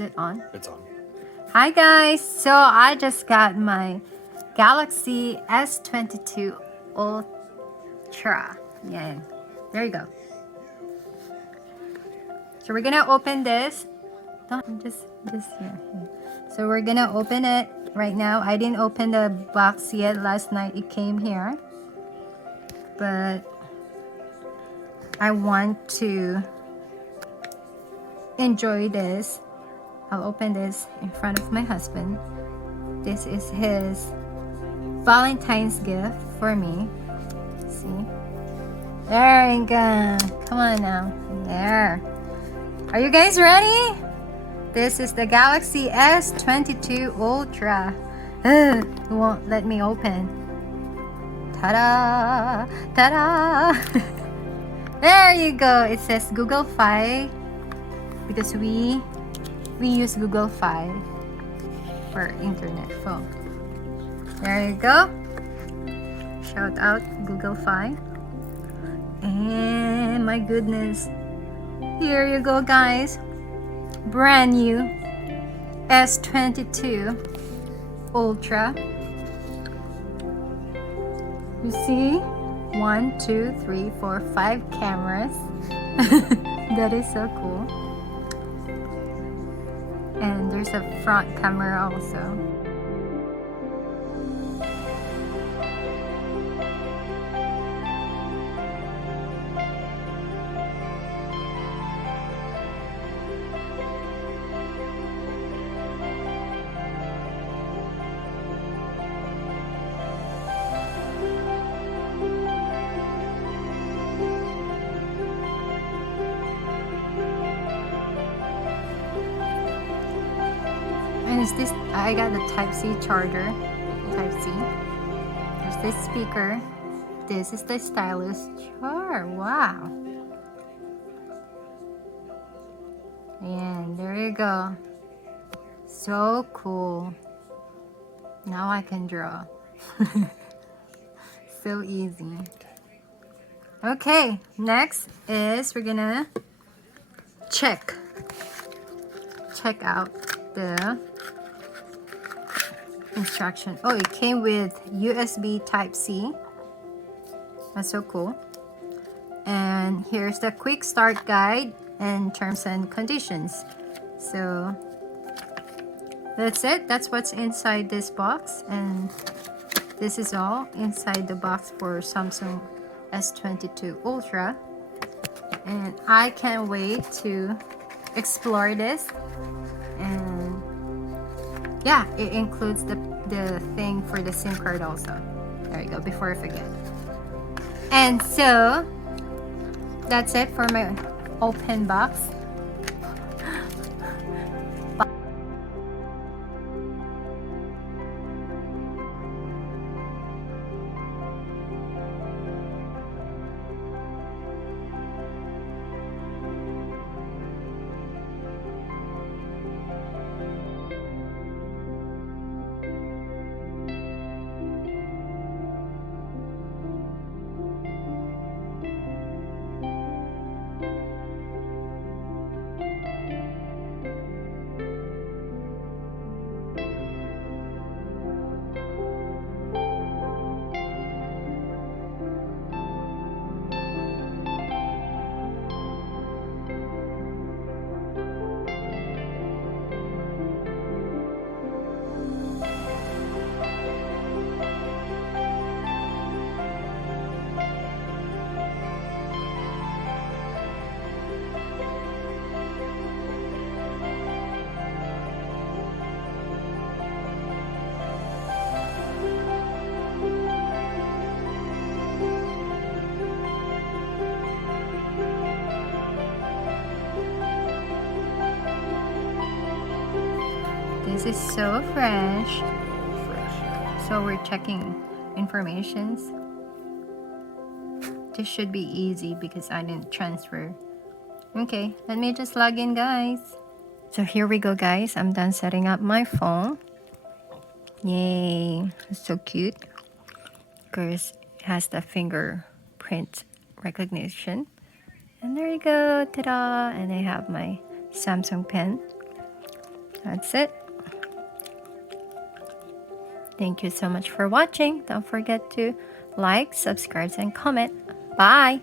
it on? It's on. Hi guys, so I just got my Galaxy S22 Ultra. Yeah, there you go. So we're gonna open this. Don't just here. So we're gonna open it right now. I didn't open the box yet. Last night it came here, but I want to enjoy this. I'll open this in front of my husband. This is his Valentine's gift for me. See? There you go. Come on now. There. Are you guys ready? This is the Galaxy S22 Ultra. It won't let me open. Ta-da! Ta-da! There you go. It says Google Fi because we use Google Fi for internet phone. There you go. Shout out Google Fi. And my goodness, here you go guys, brand new S22 Ultra. You see 1, 2, 3, 4, 5 cameras. That is so cool. And there's a front camera also. And is this, I got the Type-C charger, Type-C. There's this speaker. This is the stylus char. Wow. And there you go. So cool. Now I can draw. So easy. Okay, next is we're gonna check out the instruction. Oh, it came with USB Type-C. That's so cool. And here's the quick start guide and terms and conditions. So that's it. That's what's inside this box, and this is all inside the box for Samsung S22 Ultra. And I can't wait to explore this. And yeah, it includes the thing for the SIM card also. There you go, before I forget. And so that's it for my open box. This is so fresh. So we're checking informations. This should be easy because I didn't transfer. Okay, let me just log in, guys. So here we go, guys. I'm done setting up my phone. Yay, it's so cute. Of course, it has the fingerprint recognition. And there you go, ta-da! And I have my Samsung pen. That's it. Thank you so much for watching. Don't forget to like, subscribe, and comment. Bye!